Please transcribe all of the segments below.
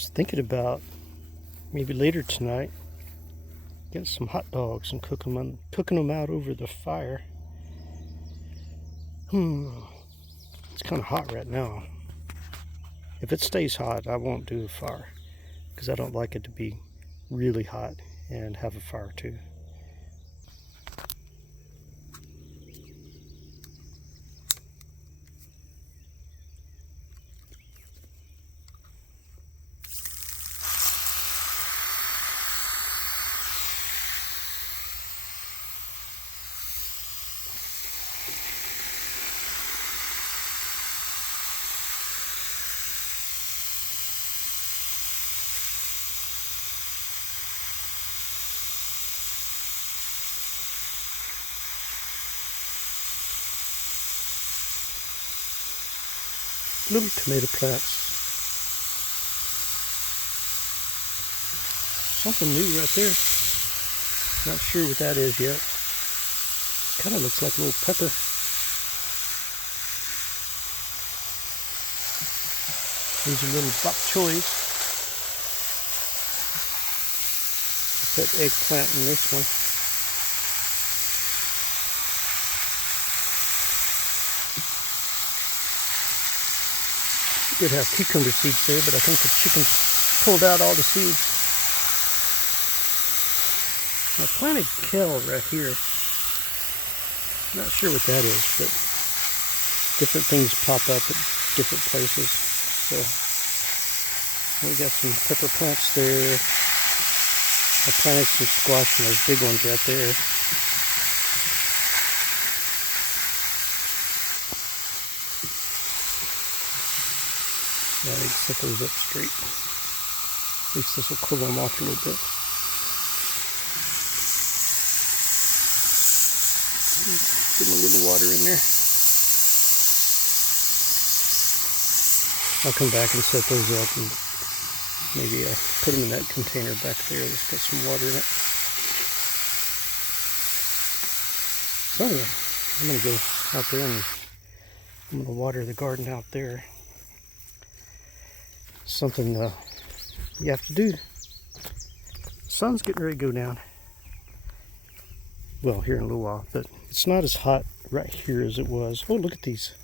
was thinking about maybe later tonight getting some hot dogs and cooking them out over the fire. It's kind of hot right now. If it stays hot, I won't do a fire because I don't like it to be really hot and have a fire too. Little tomato plants. Something new right there. Not sure what that is yet. Kind of looks like a little pepper. These are little bok choys. Put eggplant in this one. Did have cucumber seeds there, but I think the chickens pulled out all the seeds. I planted kale right here. Not sure what that is, but different things pop up at different places. So we got some pepper plants there. I planted some squash and those big ones right there. Yeah, I need to set those up straight. At least this will cool them off a little bit. Give them a little water in there. I'll come back and set those up and maybe put them in that container back there that's got some water in it. So anyway, I'm going to go out there and I'm going to water the garden out there. Something you have to do. The sun's getting ready to go down. Well, here in a little while, but it's not as hot right here as it was. Oh, look at these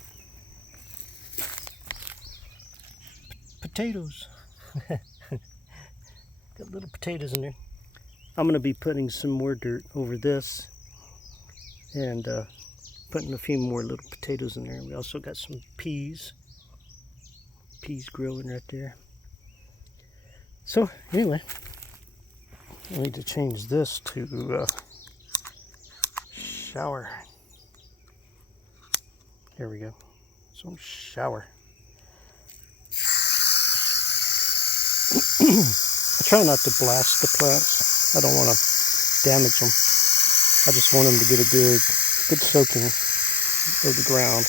potatoes. Got little potatoes in there. I'm going to be putting some more dirt over this and putting a few more little potatoes in there. We also got some peas. Peas growing right there. So anyway, I need to change this to shower. Here we go. So shower. I try not to blast the plants. I don't want to damage them. I just want them to get a good soaking of the ground.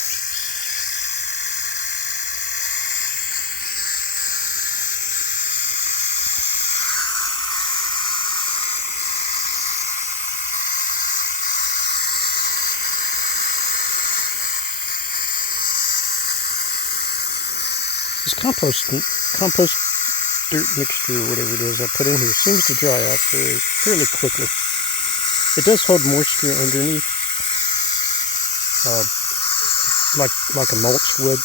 This compost dirt mixture or whatever it is I put in here seems to dry out fairly quickly. It does hold moisture underneath, like a mulch would.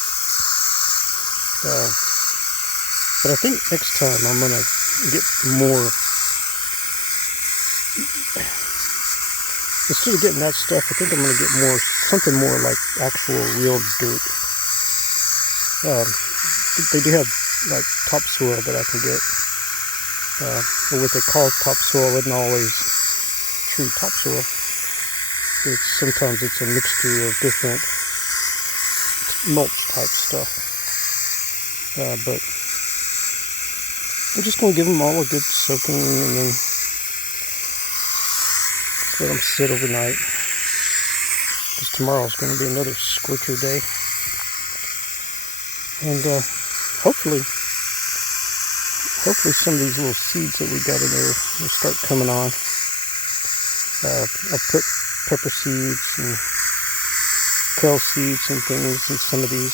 But I think next time I'm gonna get more. Instead of getting that stuff, I think I'm gonna get something more like actual real dirt. They do have like topsoil that I can get, but what they call topsoil isn't always true topsoil. Sometimes it's a mixture of different mulch type stuff. But I'm just going to give them all a good soaking and then let them sit overnight, because tomorrow's going to be another scorcher day. And hopefully some of these little seeds that we got in there will start coming on. I put pepper seeds and kale seeds and things in some of these.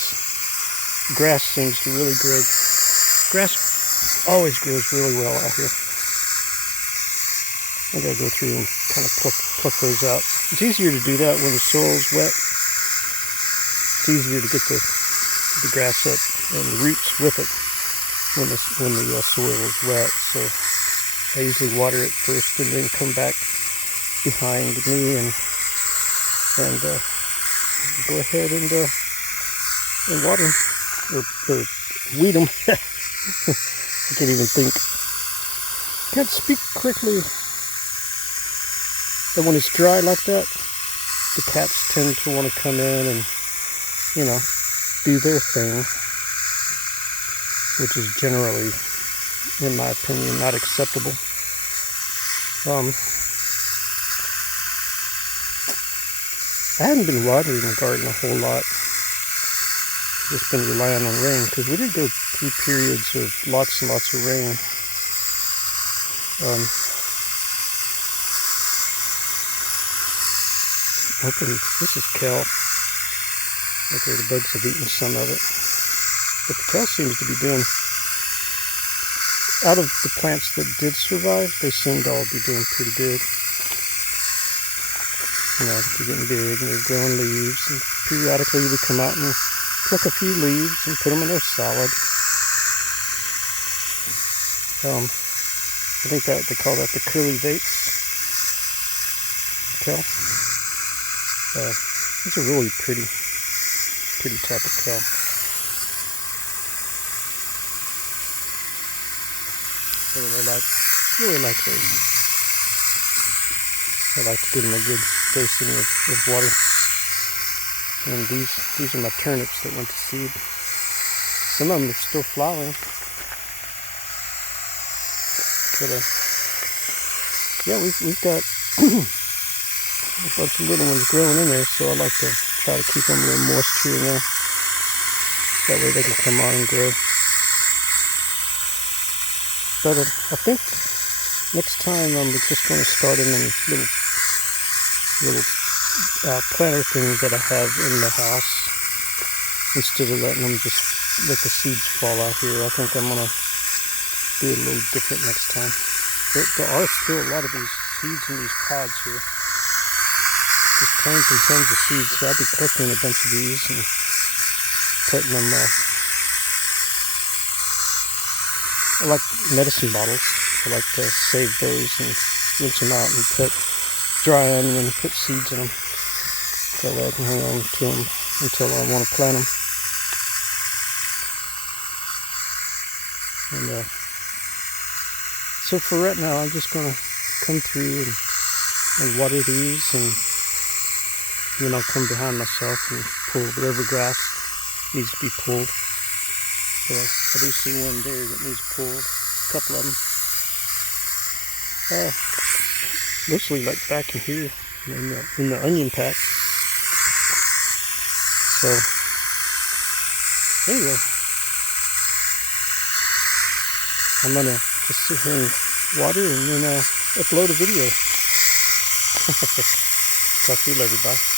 Grass seems to really grow. Grass Always grows really well out here. I gotta go through and kind of pluck those out. It's easier to do that when the soil's wet. It's easier to get the grass up and the roots with it when the soil is wet. So I usually water it first and then come back behind me and go ahead and water them or weed them. I can't even think. Can't speak correctly. But when it's dry like that, the cats tend to want to come in and, you know, do their thing, which is generally, in my opinion, not acceptable. I haven't been watering the garden a whole lot. Just been relying on rain, because we did go through periods of lots and lots of rain. This is kale. Okay, the bugs have eaten some of it. But the kale seems to be doing, out of the plants that did survive, they seem to all be doing pretty good. You know, they're getting big and they're growing leaves, and periodically we come out and pluck a few leaves and put them in our salad. I think that they call that the curly vates kale. It's a really pretty type of kale. I really like those. I like to give them a good dosing of water. And these are my turnips that went to seed. Some of them are still flowering. But yeah, we've got a bunch of little ones growing in there, so I like to try to keep them a little moisture in there. That way they can come on and grow. But I think next time I'm just going to start in a little planter thing that I have in the house, instead of letting them just let the seeds fall out here. I think I'm going to do it a little different next time. There are still a lot of these seeds in these pods here. Just tons and tons of seeds, so I'll be collecting a bunch of these and putting them, I like medicine bottles. I like to save those and rinse them out and dry them and then put seeds in them. That way I can hang on to them until I want to plant them. And so for right now, I'm just going to come through and water these, and then I'll come behind myself and pull whatever grass needs to be pulled. So I do see one there that needs pulled, a couple of them. Mostly like back in here in the onion patch. So anyway, I'm gonna just sit here and water and then upload a video. Talk to you later, bye.